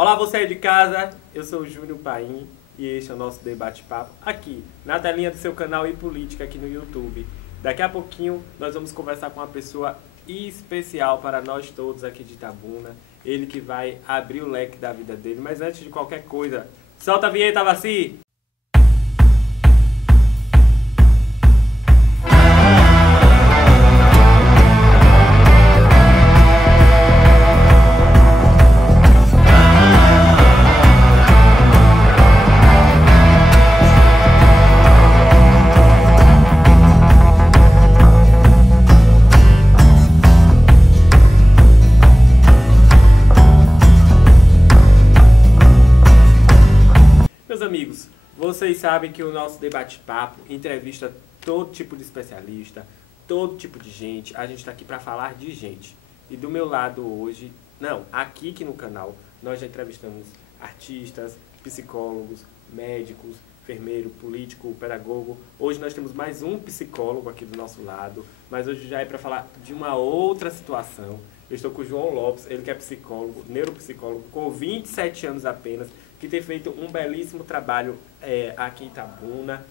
Olá, você aí de casa, eu sou o Júnior Paim e este é o nosso debate-papo aqui na telinha do seu canal e Política aqui no YouTube. Daqui a pouquinho nós vamos conversar com uma pessoa especial para nós todos aqui de Itabuna, ele que vai abrir o leque da vida dele, mas antes de qualquer coisa, solta a vinheta, Vaci! Vocês sabem que o nosso debate-papo entrevista todo tipo de especialista, todo tipo de gente. A gente está aqui para falar de gente. E do meu lado hoje, aqui no canal, nós já entrevistamos artistas, psicólogos, médicos, enfermeiro, político, pedagogo. Hoje nós temos mais um psicólogo aqui do nosso lado, mas hoje já é para falar de uma outra situação. Eu estou com o João Lopes, ele que é psicólogo, neuropsicólogo, com 27 anos apenas, que tem feito um belíssimo trabalho aqui em Itabuna.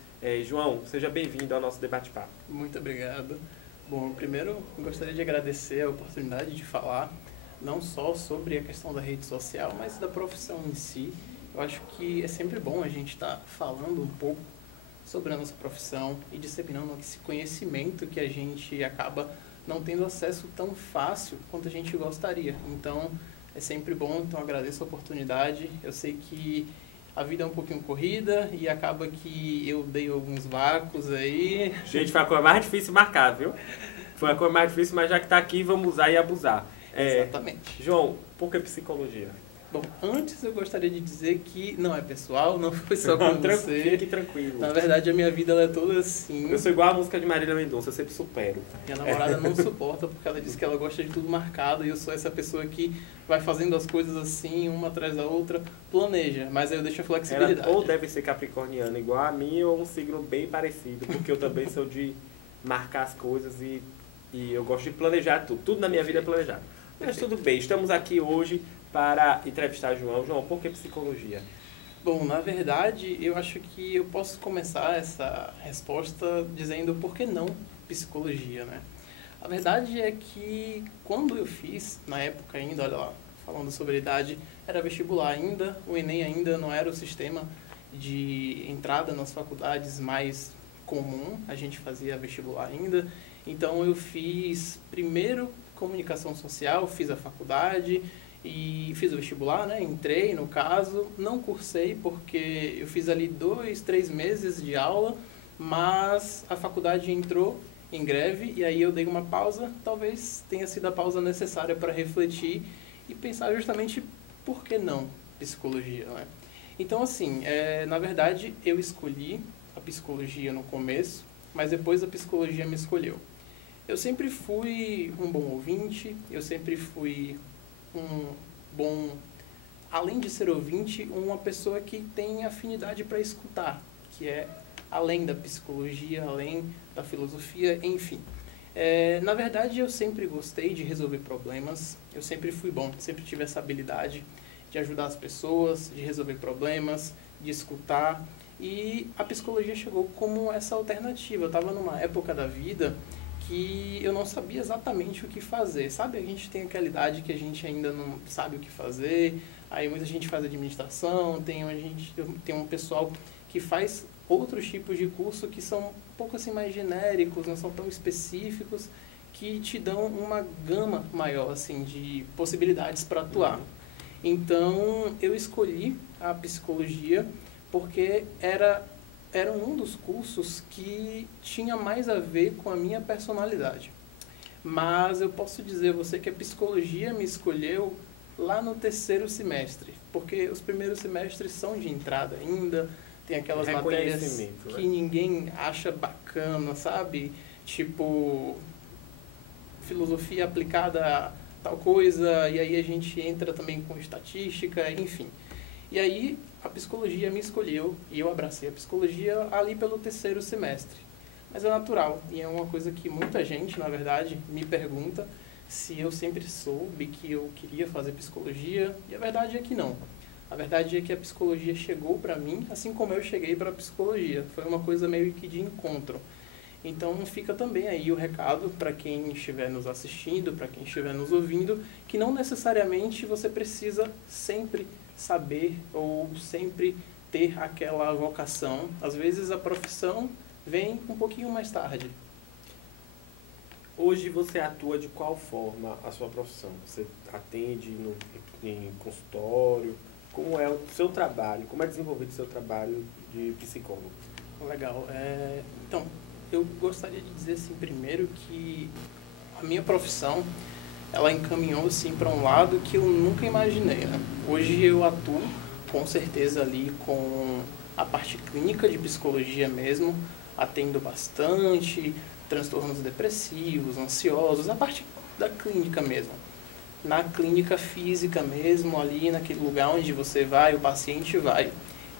João, seja bem-vindo ao nosso debate-papo. Muito obrigado. Bom, primeiro eu gostaria de agradecer a oportunidade de falar não só sobre a questão da rede social, mas da profissão em si. Eu acho que é sempre bom a gente estar falando um pouco sobre a nossa profissão e disseminando esse conhecimento que a gente acaba não tendo acesso tão fácil quanto a gente gostaria. Então, é sempre bom, então agradeço a oportunidade. Eu sei que a vida é um pouquinho corrida e acaba que eu dei alguns vácuos aí. Gente, foi a coisa mais difícil marcar, viu? Foi a coisa mais difícil, mas já que está aqui, vamos usar e abusar. Exatamente. João, por que psicologia? Bom, antes eu gostaria de dizer que não é pessoal, não foi só com você. Fique tranquilo. Na verdade, a minha vida ela é toda assim. Eu sou igual a música de Marília Mendonça, eu sempre supero. Minha namorada não suporta porque ela diz que ela gosta de tudo marcado e eu sou essa pessoa que vai fazendo as coisas assim, uma atrás da outra, planeja, mas aí eu deixo a flexibilidade. Ela ou deve ser capricorniana igual a mim ou um signo bem parecido, porque eu também sou de marcar as coisas e eu gosto de planejar tudo. Tudo na minha vida é planejado. Mas tudo bem, estamos aqui hoje para entrevistar João. João, por que psicologia? Bom, na verdade, eu acho que eu posso começar essa resposta dizendo por que não psicologia, né? A verdade é que quando eu fiz, na época ainda, olha lá, falando sobre a idade, era vestibular ainda, o Enem ainda não era o sistema de entrada nas faculdades mais comum, a gente fazia vestibular ainda. Então eu fiz primeiro comunicação social, fiz a faculdade e fiz o vestibular, né? Entrei, no caso, não cursei porque eu fiz ali 2, 3 meses de aula, mas a faculdade entrou em greve e aí eu dei uma pausa, talvez tenha sido a pausa necessária para refletir e pensar justamente por que não psicologia, né? Então, assim, na verdade, eu escolhi a psicologia no começo, mas depois a psicologia me escolheu. Eu sempre fui um bom ouvinte, eu sempre fui além de ser ouvinte, uma pessoa que tem afinidade para escutar, que é além da psicologia, além da filosofia, enfim. Na verdade, eu sempre gostei de resolver problemas, eu sempre fui bom, sempre tive essa habilidade de ajudar as pessoas, de resolver problemas, de escutar, e a psicologia chegou como essa alternativa. Eu estava numa época da vida que eu não sabia exatamente o que fazer, sabe? A gente tem aquela idade que a gente ainda não sabe o que fazer, aí muita gente faz administração, tem um pessoal que faz outros tipos de curso que são um pouco assim mais genéricos, não são tão específicos, que te dão uma gama maior assim de possibilidades para atuar. Então, eu escolhi a psicologia porque era um dos cursos que tinha mais a ver com a minha personalidade. Mas eu posso dizer a você que a psicologia me escolheu lá no 3º semestre, porque os primeiros semestres são de entrada ainda, tem aquelas matérias que ninguém acha bacana, sabe? Tipo, filosofia aplicada a tal coisa, e aí a gente entra também com estatística, enfim. E aí a psicologia me escolheu e eu abracei a psicologia ali pelo 3º semestre. Mas é natural e é uma coisa que muita gente, na verdade, me pergunta se eu sempre soube que eu queria fazer psicologia, e a verdade é que não. A verdade é que a psicologia chegou para mim, assim como eu cheguei para a psicologia. Foi uma coisa meio que de encontro. Então fica também aí o recado para quem estiver nos assistindo, para quem estiver nos ouvindo, que não necessariamente você precisa sempre saber ou sempre ter aquela vocação. Às vezes a profissão vem um pouquinho mais tarde. Hoje você atua de qual forma a sua profissão? Você atende em consultório? Como é o seu trabalho? Como é desenvolvido o seu trabalho de psicólogo? Legal. Então, eu gostaria de dizer assim, primeiro que a minha profissão, ela encaminhou assim, para um lado que eu nunca imaginei. Né? Hoje eu atuo, com certeza, ali com a parte clínica de psicologia mesmo, atendo bastante transtornos depressivos, ansiosos, a parte da clínica mesmo. Na clínica física mesmo, ali naquele lugar onde você vai, o paciente vai.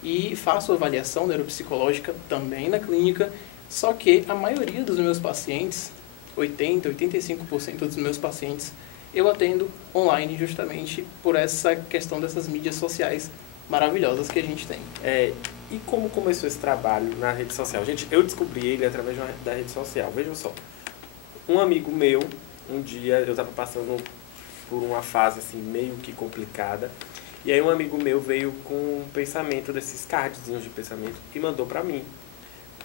E faço avaliação neuropsicológica também na clínica, só que a maioria dos meus pacientes, 85% dos meus pacientes, eu atendo online justamente por essa questão dessas mídias sociais maravilhosas que a gente tem. E como começou esse trabalho na rede social? Gente, eu descobri ele através da rede social. Vejam só, um amigo meu, um dia eu estava passando por uma fase assim meio que complicada, e aí um amigo meu veio com um pensamento, desses cardzinhos de pensamento, e mandou para mim.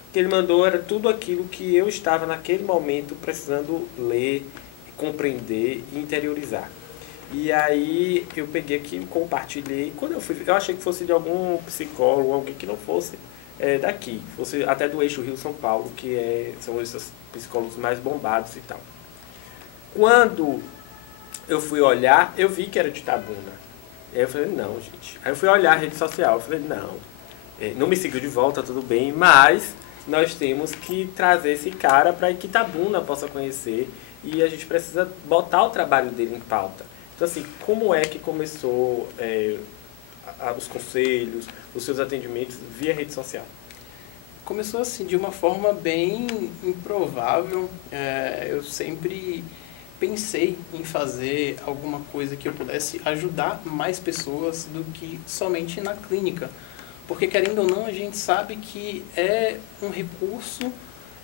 O que ele mandou era tudo aquilo que eu estava naquele momento precisando ler, compreender e interiorizar. E aí eu peguei aqui, compartilhei. Quando eu achei que fosse de algum psicólogo, alguém que não fosse daqui, fosse até do eixo Rio-São Paulo, que são esses psicólogos mais bombados e tal. Quando eu fui olhar, eu vi que era de Itabuna. Aí eu falei, não, gente. Aí eu fui olhar a rede social, eu falei, não me seguiu de volta, tudo bem, mas nós temos que trazer esse cara para que Itabuna possa conhecer e a gente precisa botar o trabalho dele em pauta. Então, assim, como é que começou os conselhos, os seus atendimentos via rede social? Começou assim, de uma forma bem improvável. Eu sempre pensei em fazer alguma coisa que eu pudesse ajudar mais pessoas do que somente na clínica. Porque, querendo ou não, a gente sabe que é um recurso,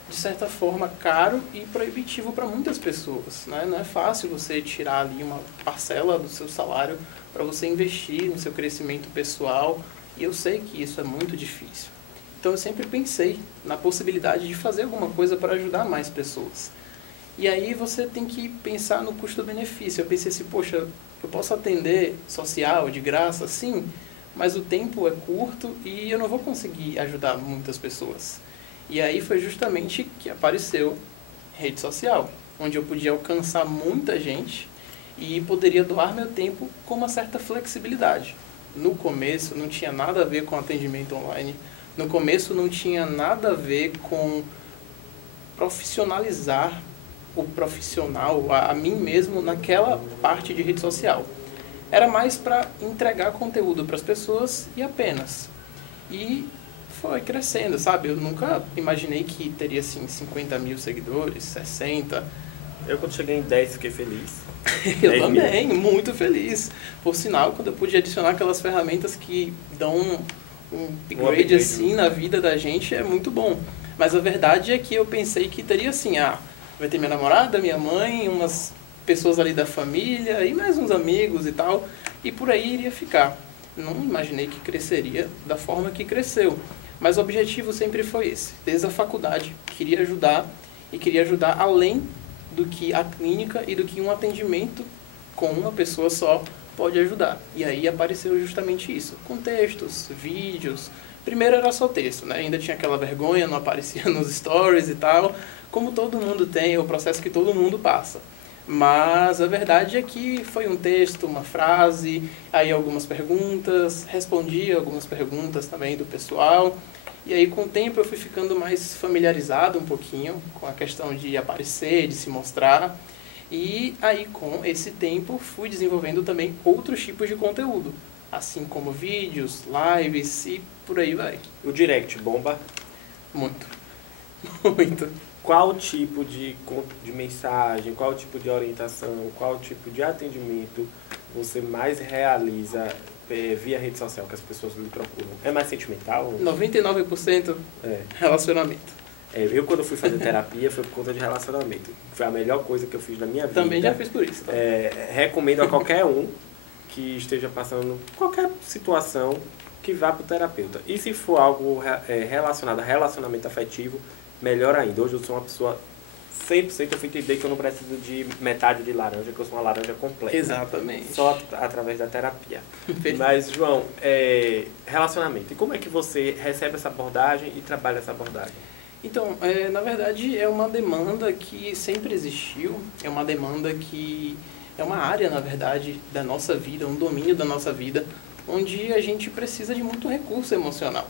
de certa forma, caro e proibitivo para muitas pessoas. Né? Não é fácil você tirar ali uma parcela do seu salário para você investir no seu crescimento pessoal, e eu sei que isso é muito difícil. Então eu sempre pensei na possibilidade de fazer alguma coisa para ajudar mais pessoas. E aí você tem que pensar no custo-benefício. Eu pensei assim, poxa, eu posso atender social de graça, sim, mas o tempo é curto e eu não vou conseguir ajudar muitas pessoas. E aí foi justamente que apareceu rede social, onde eu podia alcançar muita gente e poderia doar meu tempo com uma certa flexibilidade. No começo não tinha nada a ver com atendimento online, no começo não tinha nada a ver com profissionalizar o profissional, a mim mesmo, naquela parte de rede social. Era mais para entregar conteúdo para as pessoas e apenas. E foi crescendo, sabe? Eu nunca imaginei que teria, assim, 50 mil seguidores, 60. Eu, quando cheguei em 10, fiquei feliz. Eu também, muito feliz. Por sinal, quando eu pude adicionar aquelas ferramentas que dão um upgrade assim na vida da gente, é muito bom. Mas a verdade é que eu pensei que teria assim, vai ter minha namorada, minha mãe, umas pessoas ali da família e mais uns amigos e tal, e por aí iria ficar. Não imaginei que cresceria da forma que cresceu. Mas o objetivo sempre foi esse. Desde a faculdade, queria ajudar e queria ajudar além do que a clínica e do que um atendimento com uma pessoa só pode ajudar. E aí apareceu justamente isso, com textos, vídeos. Primeiro era só texto, né? Ainda tinha aquela vergonha, não aparecia nos stories e tal, como todo mundo tem, é o processo que todo mundo passa. Mas a verdade é que foi um texto, uma frase, aí algumas perguntas, respondi algumas perguntas também do pessoal. E aí com o tempo eu fui ficando mais familiarizado um pouquinho com a questão de aparecer, de se mostrar. E aí com esse tempo fui desenvolvendo também outros tipos de conteúdo, assim como vídeos, lives e por aí vai. O direct bomba? Muito. Muito. Qual tipo de mensagem, qual tipo de orientação, qual tipo de atendimento você mais realiza via rede social que as pessoas lhe procuram? É mais sentimental? 99% relacionamento. Eu, quando fui fazer terapia, foi por conta de relacionamento. Foi a melhor coisa que eu fiz na minha vida. Também já fiz por isso. Tá? Recomendo a qualquer um que esteja passando qualquer situação que vá para o terapeuta. E se for algo relacionado a relacionamento afetivo, melhor ainda. Hoje eu sou uma pessoa 100%, eu fui entender que eu não preciso de metade de laranja, que eu sou uma laranja completa. Exatamente. Só através da terapia. Mas, João, relacionamento. E como é que você recebe essa abordagem e trabalha essa abordagem? Então, na verdade, é uma demanda que sempre existiu, é uma demanda que é uma área, na verdade, da nossa vida, um domínio da nossa vida, onde a gente precisa de muito recurso emocional.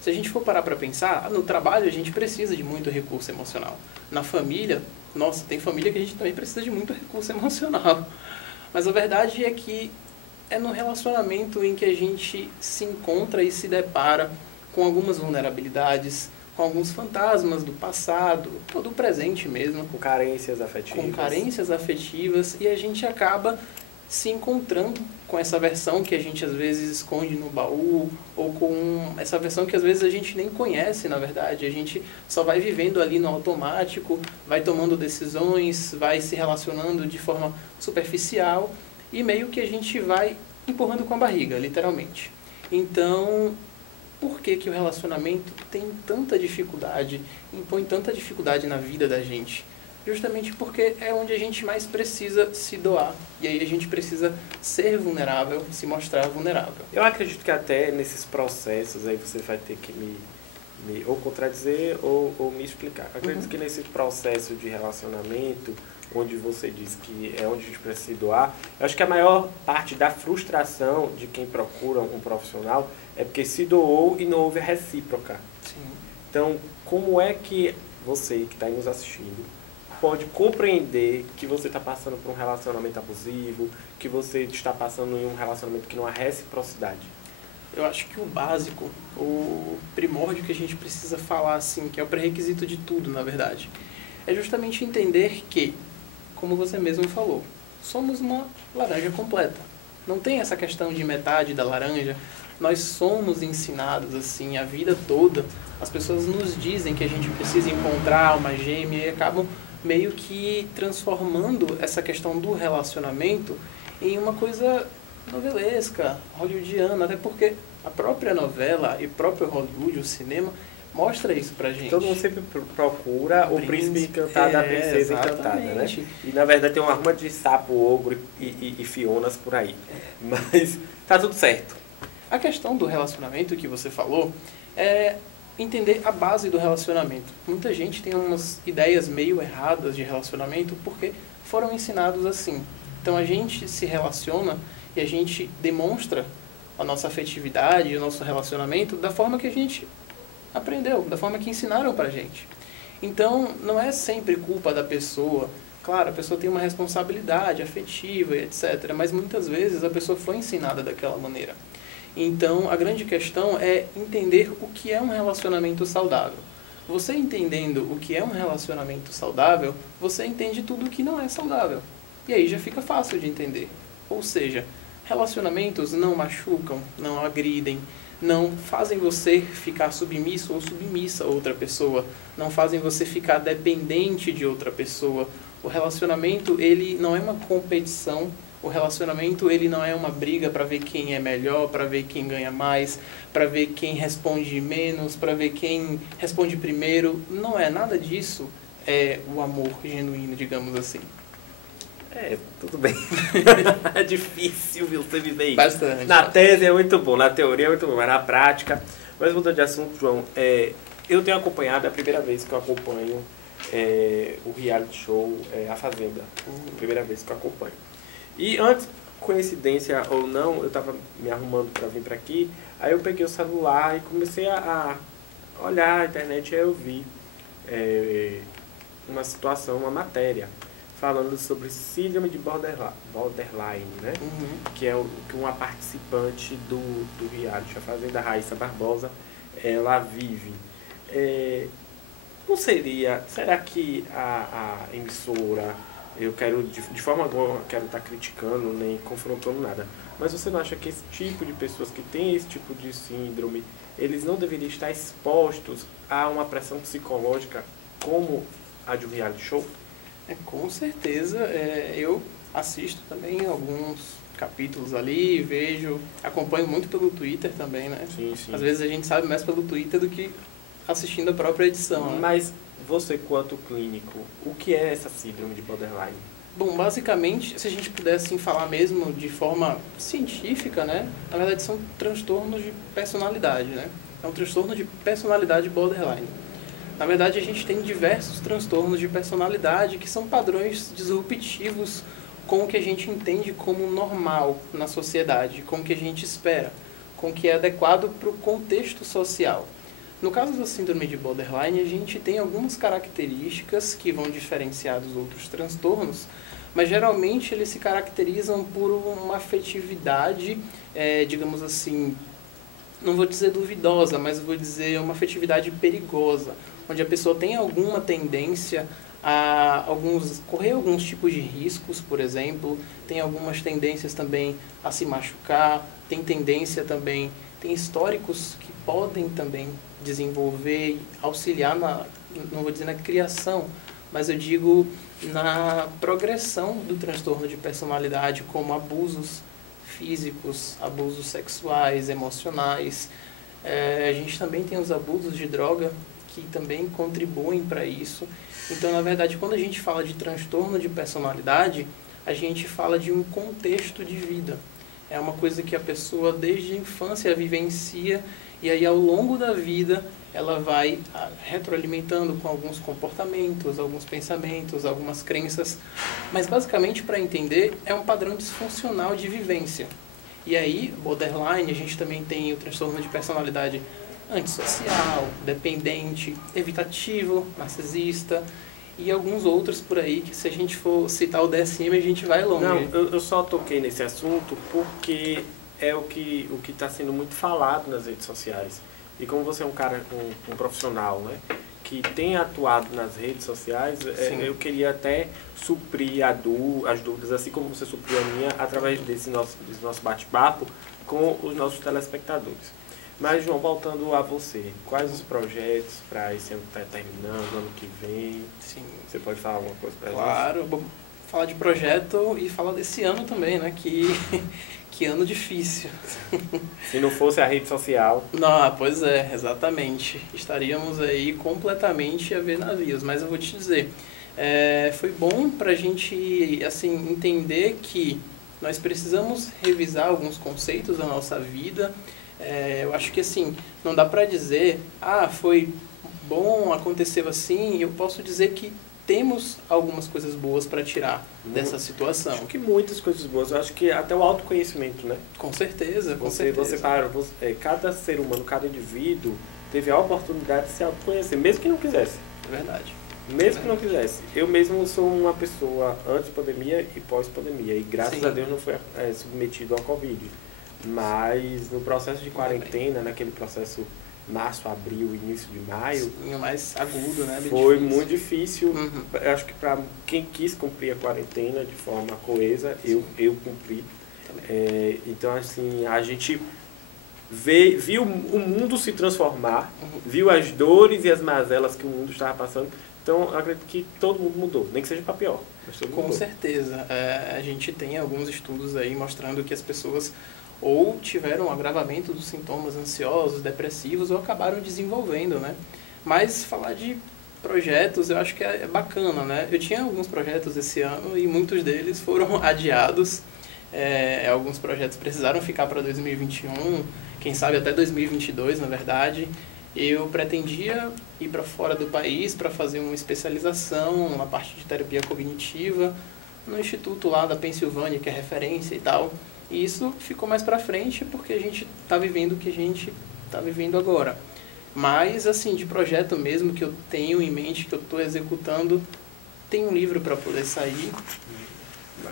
Se a gente for parar para pensar, no trabalho a gente precisa de muito recurso emocional. Na família, nossa, tem família que a gente também precisa de muito recurso emocional. Mas a verdade é que é no relacionamento em que a gente se encontra e se depara com algumas vulnerabilidades, com alguns fantasmas do passado, ou do presente mesmo. Com carências afetivas. Com carências afetivas, e a gente acaba se encontrando com essa versão que a gente às vezes esconde no baú, ou com essa versão que às vezes a gente nem conhece, na verdade. A gente só vai vivendo ali no automático, vai tomando decisões, vai se relacionando de forma superficial, e meio que a gente vai empurrando com a barriga, literalmente. Então, por que que o relacionamento tem tanta dificuldade, impõe tanta dificuldade na vida da gente? Justamente porque é onde a gente mais precisa se doar. E aí a gente precisa ser vulnerável, se mostrar vulnerável. Eu acredito que até nesses processos aí você vai ter que me ou contradizer ou me explicar. Eu acredito que nesse processo de relacionamento, onde você diz que é onde a gente precisa se doar, eu acho que a maior parte da frustração de quem procura um profissional é porque se doou e não houve a recíproca. Sim. Então, como é que você que está aí nos assistindo pode compreender que você está passando por um relacionamento abusivo, que você está passando em um relacionamento que não há reciprocidade? Eu acho que o básico, o primórdio que a gente precisa falar, assim, que é o pré-requisito de tudo, na verdade, é justamente entender que, como você mesmo falou, somos uma laranja completa. Não tem essa questão de metade da laranja. Nós somos ensinados, assim, a vida toda. As pessoas nos dizem que a gente precisa encontrar uma gêmea e acabam meio que transformando essa questão do relacionamento em uma coisa novelesca, hollywoodiana, até porque a própria novela e o próprio Hollywood, o cinema, mostra isso pra gente. Todo mundo sempre procura o príncipe encantado, a princesa encantada, né? E na verdade tem uma ruma de sapo, ogro e fionas por aí. Mas tá tudo certo. A questão do relacionamento que você falou é entender a base do relacionamento. Muita gente tem umas ideias meio erradas de relacionamento porque foram ensinados assim. Então a gente se relaciona e a gente demonstra a nossa afetividade e o nosso relacionamento da forma que a gente aprendeu, da forma que ensinaram pra gente. Então não é sempre culpa da pessoa. Claro, a pessoa tem uma responsabilidade afetiva e etc. Mas muitas vezes a pessoa foi ensinada daquela maneira. Então, a grande questão é entender o que é um relacionamento saudável. Você entendendo o que é um relacionamento saudável, você entende tudo o que não é saudável. E aí já fica fácil de entender. Ou seja, relacionamentos não machucam, não agridem, não fazem você ficar submisso ou submissa a outra pessoa, não fazem você ficar dependente de outra pessoa. O relacionamento, ele não é uma competição. O relacionamento, ele não é uma briga para ver quem é melhor, para ver quem ganha mais, para ver quem responde menos, para ver quem responde primeiro. Não é nada disso. É o amor genuíno, digamos assim. Tudo bem. É difícil, viu, você viver isso. Bastante. Na tese é muito bom, na teoria é muito bom, mas na prática... Mas mudando de assunto, João, eu tenho acompanhado, é a primeira vez que eu acompanho o reality show A Fazenda. Primeira vez que eu acompanho. E antes, coincidência ou não, eu estava me arrumando para vir para aqui, aí eu peguei o celular e comecei a olhar a internet e aí eu vi uma situação, uma matéria, falando sobre síndrome de borderline, né? Que é que uma participante do reality, a Fazenda, Raíssa Barbosa, ela vive. Não seria, será que a emissora eu quero, de forma alguma, eu quero estar criticando, nem confrontando nada. Mas você não acha que esse tipo de pessoas que têm esse tipo de síndrome, eles não deveriam estar expostos a uma pressão psicológica como a de um reality show? Com certeza. Eu assisto também alguns capítulos ali, vejo, acompanho muito pelo Twitter também, né? Sim, sim. Às vezes a gente sabe mais pelo Twitter do que assistindo a própria edição, né? Mas você, quanto clínico, o que é essa síndrome de borderline? Bom, basicamente, se a gente pudesse falar mesmo de forma científica, né? Na verdade, são transtornos de personalidade, né? É um transtorno de personalidade borderline. Na verdade, a gente tem diversos transtornos de personalidade que são padrões disruptivos com o que a gente entende como normal na sociedade, com o que a gente espera, com o que é adequado para o contexto social. No caso da síndrome de borderline, a gente tem algumas características que vão diferenciar dos outros transtornos, mas geralmente eles se caracterizam por uma afetividade, digamos assim, não vou dizer duvidosa, mas vou dizer uma afetividade perigosa, onde a pessoa tem alguma tendência a correr alguns tipos de riscos, por exemplo, tem algumas tendências também a se machucar, tem tendência também, tem históricos que podem também desenvolver e auxiliar não vou dizer na criação, mas eu digo na progressão do transtorno de personalidade, como abusos físicos, abusos sexuais, emocionais. A gente também tem os abusos de droga, que também contribuem para isso. Então, na verdade, quando a gente fala de transtorno de personalidade, a gente fala de um contexto de vida. É uma coisa que a pessoa, desde a infância, vivencia, e aí, ao longo da vida, ela vai retroalimentando com alguns comportamentos, alguns pensamentos, algumas crenças. Mas, basicamente, para entender, é um padrão disfuncional de vivência. E aí, borderline, a gente também tem o transtorno de personalidade antissocial, dependente, evitativo, narcisista e alguns outros por aí que, se a gente for citar o DSM, a gente vai longe. Não, eu só toquei nesse assunto porque é o que está sendo muito falado nas redes sociais. E como você é um cara, um profissional, né, que tem atuado nas redes sociais, eu queria até suprir as dúvidas, assim como você supriu a minha, através desse nosso bate-papo com os nossos telespectadores. Mas, João, voltando a você, quais os projetos para esse ano que está terminando, ano que vem? Sim. Você pode falar alguma coisa para a gente? Claro, vou falar de projeto e falar desse ano também, né? Que ano difícil. Se não fosse a rede social... Não, pois é, exatamente. Estaríamos aí completamente a ver navios. Mas eu vou te dizer, foi bom para a gente assim, entender que nós precisamos revisar alguns conceitos da nossa vida. Eu acho que assim, não dá para dizer, foi bom, aconteceu assim. Eu posso dizer que temos algumas coisas boas para tirar dessa situação. Acho que muitas coisas boas. Eu acho que até o autoconhecimento, né? Com certeza, com certeza. Cada ser humano, cada indivíduo teve a oportunidade de se autoconhecer, mesmo que não quisesse. É verdade. Mesmo que não quisesse. Eu mesmo sou uma pessoa antes pandemia e pós-pandemia. E graças a Deus não fui submetido ao Covid. Mas no processo de quarentena, naquele processo março, abril, início de maio... Sim, o mais agudo, né? Foi muito difícil. Eu acho que para quem quis cumprir a quarentena de forma coesa, eu cumpri. Então, assim, a gente viu o mundo se transformar, viu as dores e as mazelas que o mundo estava passando. Então, eu acredito que todo mundo mudou, nem que seja para pior. Mas todo mundo Com certeza. A gente tem alguns estudos aí mostrando que as pessoas ou tiveram um agravamento dos sintomas ansiosos, depressivos, ou acabaram desenvolvendo, né? Mas falar de projetos eu acho que é bacana, né? Eu tinha alguns projetos esse ano e muitos deles foram adiados. Alguns projetos precisaram ficar para 2021, quem sabe até 2022, na verdade. Eu pretendia ir para fora do país para fazer uma especialização na parte de terapia cognitiva no instituto lá da Pensilvânia, que é referência e tal. E isso ficou mais para frente porque a gente está vivendo o que a gente está vivendo agora. Mas, assim, de projeto mesmo que eu tenho em mente, que eu estou executando, tem um livro para poder sair,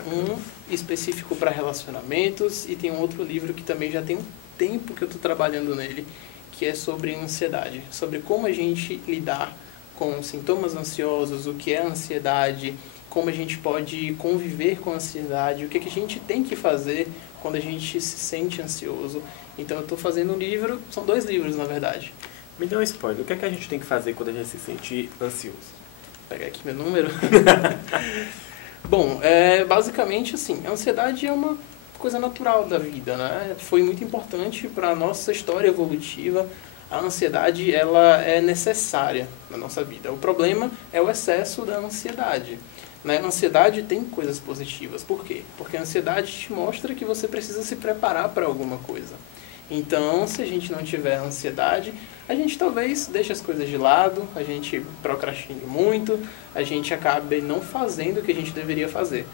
um específico para relacionamentos, e tem um outro livro que também já tem um tempo que eu estou trabalhando nele, que é sobre ansiedade, sobre como a gente lidar com sintomas ansiosos, o que é ansiedade como a gente pode conviver com a ansiedade, o que a gente tem que fazer quando a gente se sente ansioso. Então eu estou fazendo um livro, são 2 livros na verdade. Me dá um spoiler, o que é que a gente tem que fazer quando a gente se sente ansioso? Vou pegar aqui meu número. Bom, basicamente assim, a ansiedade é uma coisa natural da vida, né? Foi muito importante para a nossa história evolutiva. A ansiedade, ela é necessária na nossa vida. O problema é o excesso da ansiedade. Né? A ansiedade tem coisas positivas. Por quê? Porque a ansiedade te mostra que você precisa se preparar para alguma coisa. Então, se a gente não tiver ansiedade, a gente talvez deixe as coisas de lado, a gente procrastine muito, a gente acabe não fazendo o que a gente deveria fazer.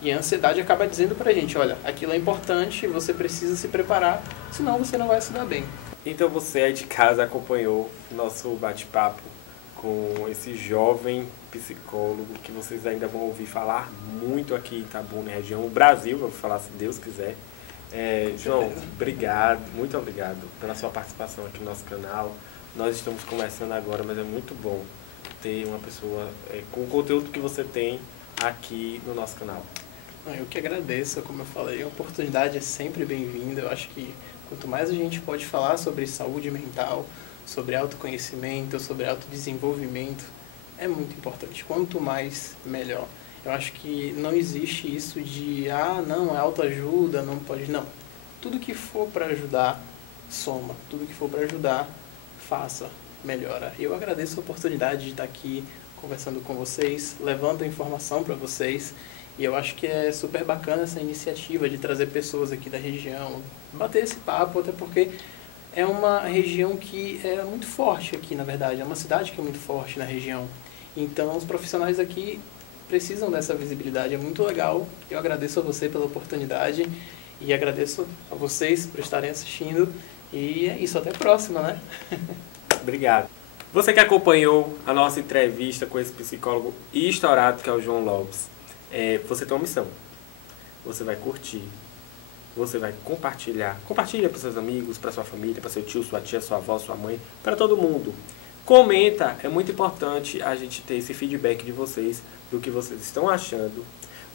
E a ansiedade acaba dizendo pra gente, olha, aquilo é importante, você precisa se preparar, senão você não vai se dar bem. Então você aí de casa acompanhou nosso bate-papo com esse jovem psicólogo que vocês ainda vão ouvir falar muito aqui em Itabuna, região, o Brasil, vou falar se Deus quiser. João, obrigado, muito obrigado pela sua participação aqui no nosso canal. Nós estamos começando agora, mas é muito bom ter uma pessoa com o conteúdo que você tem aqui no nosso canal. Eu que agradeço, como eu falei, a oportunidade é sempre bem-vinda. Eu acho que quanto mais a gente pode falar sobre saúde mental, sobre autoconhecimento, sobre autodesenvolvimento, é muito importante. Quanto mais, melhor. Eu acho que não existe isso de, não, é autoajuda, não pode... Não. Tudo que for para ajudar, soma. Tudo que for para ajudar, faça, melhora. Eu agradeço a oportunidade de estar aqui conversando com vocês, levando a informação para vocês. E eu acho que é super bacana essa iniciativa de trazer pessoas aqui da região, bater esse papo, até porque é uma região que é muito forte aqui, na verdade. É uma cidade que é muito forte na região. Então, os profissionais aqui precisam dessa visibilidade. É muito legal. Eu agradeço a você pela oportunidade e agradeço a vocês por estarem assistindo. E é isso. Até a próxima, né? Obrigado. Você que acompanhou a nossa entrevista com esse psicólogo estourado que é o João Lopes, você tem uma missão. Você vai curtir. Você vai compartilhar. Compartilha para seus amigos, para sua família, para seu tio, sua tia, sua avó, sua mãe, para todo mundo. Comenta, é muito importante a gente ter esse feedback de vocês, do que vocês estão achando.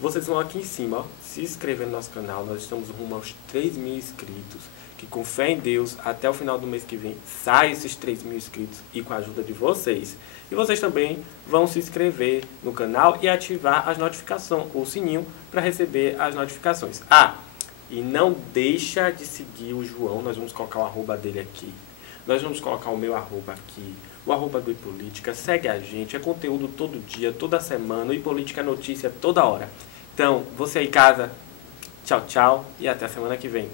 Vocês vão aqui em cima, ó, se inscrever no nosso canal, nós estamos rumo aos 3.000 inscritos, que com fé em Deus, até o final do mês que vem, sai esses 3.000 inscritos e com a ajuda de vocês. E vocês também vão se inscrever no canal e ativar as notificações, o sininho, para receber as notificações. E não deixa de seguir o João, nós vamos colocar o arroba dele aqui. Nós vamos colocar o meu arroba aqui, o arroba do iPolítica. Segue a gente, é conteúdo todo dia, toda semana, o iPolítica é notícia toda hora. Então, você aí em casa, tchau, tchau e até a semana que vem.